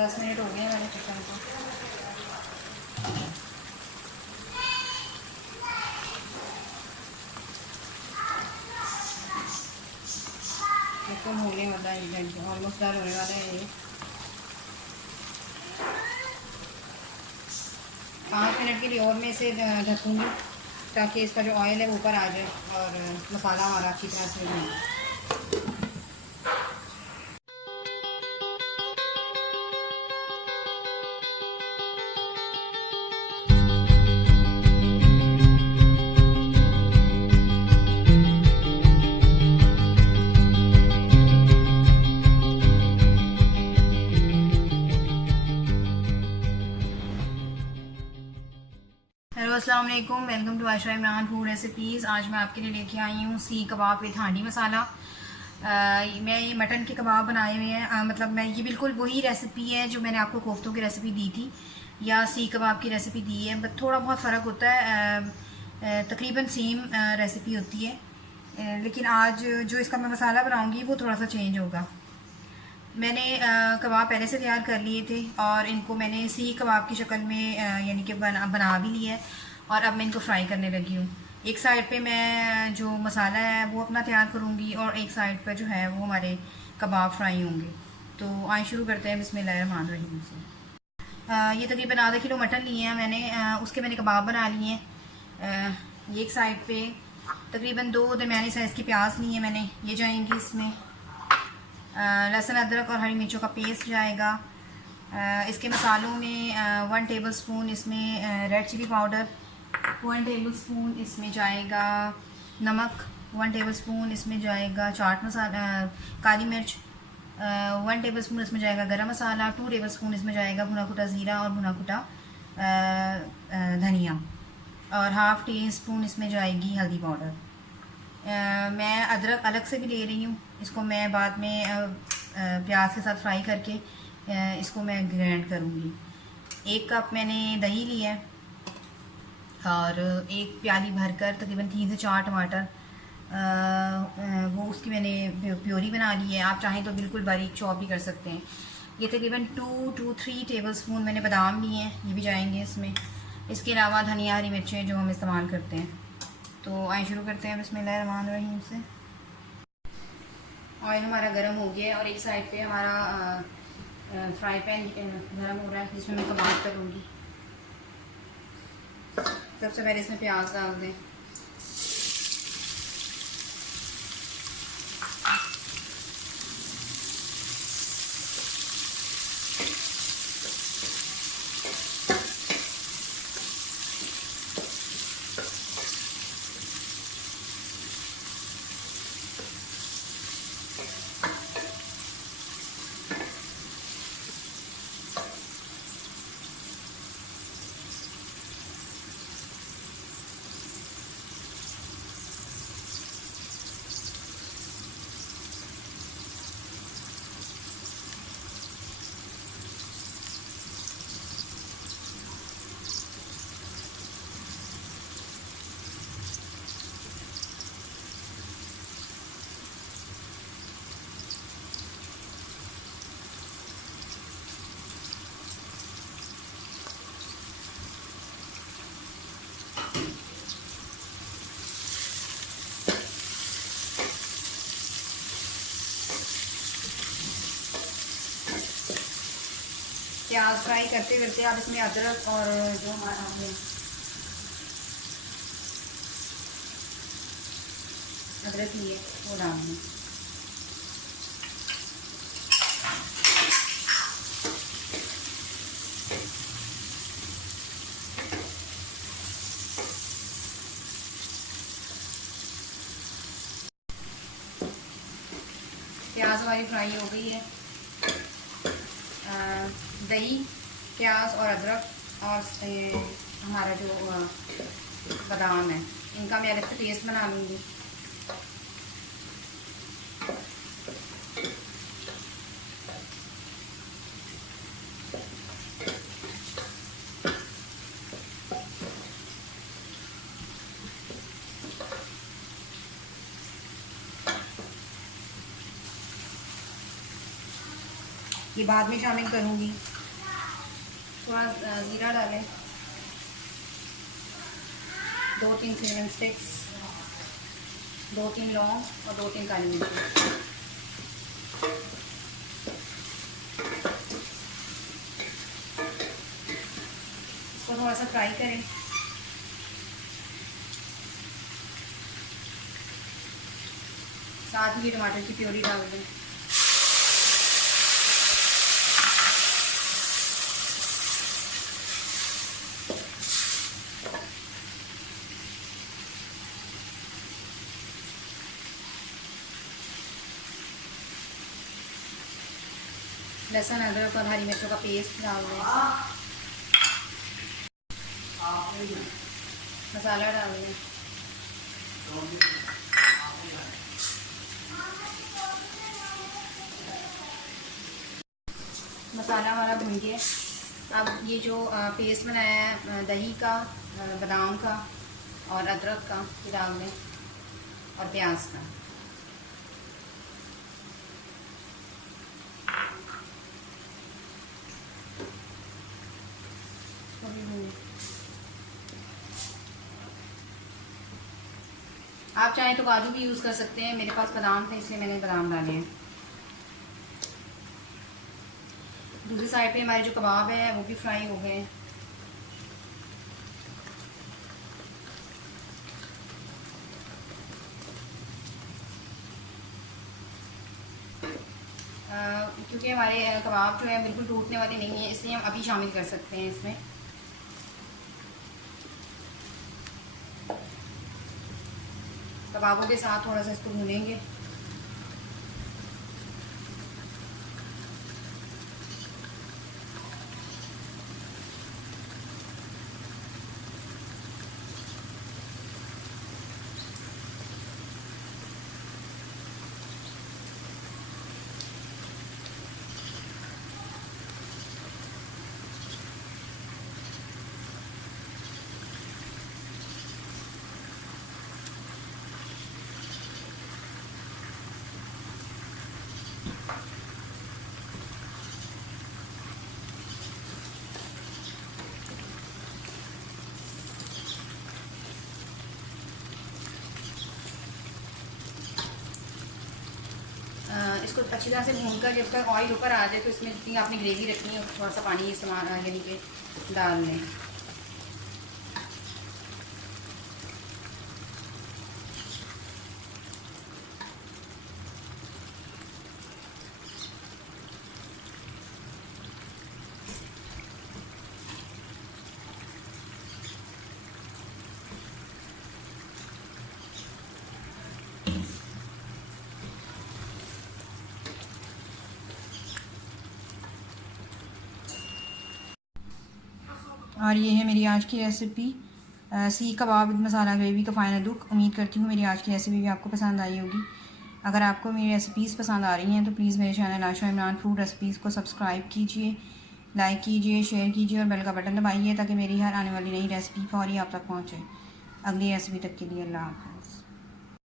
10 minute हो गए मैंने चिकन को। चिकन होने वाला है 1 घंटे, ऑलमोस्ट डन होने वाला है ये। 5 मिनट के लिए और मैं इसे ढकूँगी ताकि इसका जो ऑयल है वो ऊपर आ जाए और मसाला हमारा अच्छी तरह से बने। हेलो अस्सलाम वालेकुम, welcome to Ayesha Imran food recipes. आज मैं आपके लिए लेके आई हूँ सीख कबाब विद हांडी मसाला। मैं ये मटन के कबाब बनाए हुए हैं। मतलब मैं ये बिल्कुल वही रेसिपी है जो मैंने आपको कोफ्तों की रेसिपी दी थी या सीख कबाब की रेसिपी दी है, बट थोड़ा बहुत फ़र्क होता है। तकरीबन सेम रेसिपी होती है, लेकिन आज जो इसका मैं मसाला बनाऊँगी वो थोड़ा सा चेंज होगा। मैंने कबाब पहले से तैयार कर लिए थे और इनको मैंने सीख कबाब की शक्ल में यानी कि बना भी लिया है और अब मैं इनको फ्राई करने लगी हूँ। एक साइड पे मैं जो मसाला है वो अपना तैयार करूँगी और एक साइड पे जो है वो हमारे कबाब फ्राई होंगे। तो आइए शुरू करते हैं बिस्मिल्लाहिर्रहमानिर्रहीम से। ये तकरीबन आधा किलो मटन लिए हैं मैंने, उसके मैंने कबाब बना लिए हैं। ये एक साइड पे तकरीबन 2 दरमियानी साइज़ की प्याज ली है मैंने, ये जाएंगी इसमें। लहसुन अदरक और हरी मिर्चों का पेस्ट जाएगा। इसके मसालों में 1 टेबलस्पून इसमें रेड चिली पाउडर, 1 टेबलस्पून इसमें जाएगा नमक, 1 टेबलस्पून इसमें जाएगा चाट मसाला काली मिर्च, 1 टेबलस्पून इसमें जाएगा गरम मसाला, 2 टेबलस्पून इसमें जाएगा भुना कुटा ज़ीरा और भुना कुटा धनिया और हाफ़ टी स्पून इसमें जाएगी हल्दी पाउडर। मैं अदरक अलग से भी ले रही हूँ, इसको मैं बाद में प्याज के साथ फ्राई करके इसको मैं ग्राइंड करूँगी। 1 कप मैंने दही लिया है और 1 प्याली भरकर तकरीबन 3 से 4 टमाटर, वो उसकी मैंने प्योरी बना ली है। आप चाहें तो बिल्कुल बारीक चॉप भी कर सकते हैं। ये तकरीबन 2 to 3 टेबलस्पून मैंने बादाम लिए हैं, ये भी जाएंगे इसमें। इसके अलावा धनिया हरी मिर्चें जो हम इस्तेमाल करते हैं। तो आइए शुरू करते हैं बिस्मिल्लाहिर्रहमानिर्रहीम से। ऑयल हमारा गर्म हो गया है और एक साइड पे हमारा फ्राई पैन गर्म हो रहा है जिसमें मैं कबाब करूँगी। सबसे पहले इसमें प्याज डाल दें। प्याज फ्राई करते करते आप इसमें अदरक और जो हमारा अदरक लिए वो डाल दें। प्याज हमारी फ्राई हो गई है। दही, प्याज और अदरक और हमारा जो बादाम है इनका मैं अलग से पेस्ट बना लूँगी। ये बाद में शामिल करूँगी। थोड़ा ज़ीरा डालें, 2-3 सिनेमन स्टिक्स, 2-3 लौंग और 2-3 काली मिर्च। इसको थोड़ा सा फ्राई करें। साथ ही टमाटर की प्योरी डाल दें। लहसुन, अदरक और हरी मिर्चों का पेस्ट डाल दें। मसाला डाल दें। मसाला हमारा भून गया। अब ये जो पेस्ट बनाया है दही का, बादाम का और अदरक का, ये डाल दें और प्याज का। आप चाहें तो काजू भी यूज़ कर सकते हैं, मेरे पास बादाम थे इसलिए मैंने बादाम डाले हैं। दूसरी साइड पे हमारे जो कबाब है वो भी फ्राई हो गए हैं। क्योंकि हमारे कबाब जो है बिल्कुल टूटने वाले नहीं है, इसलिए हम अभी शामिल कर सकते हैं इसमें। कबाबों के साथ थोड़ा सा इसको भूनेंगे। इसको अच्छी तरह से भूनकर जब तक ऑयल ऊपर आ जाए तो इसमें जितनी आपने ग्रेवी रखनी है थोड़ा सा पानी इस्तेमाल यानी कि डाल लें। और ये है मेरी आज की रेसिपी सीख कबाब विद मसाला ग्रेवी का फाइनल लुक। उम्मीद करती हूँ मेरी आज की रेसिपी भी आपको पसंद आई होगी। अगर आपको मेरी रेसिपीज़ पसंद आ रही हैं तो प्लीज़ मेरे चैनल आशा इमरान फूड रेसिपीज़ को सब्सक्राइब कीजिए, लाइक कीजिए, शेयर कीजिए और बेल का बटन दबाइए ताकि मेरी हर आने वाली नई रेसिपी फौरी आप तक पहुँचे। अगली रेसिपी तक के लिए अल्लाह हाफ़िज़।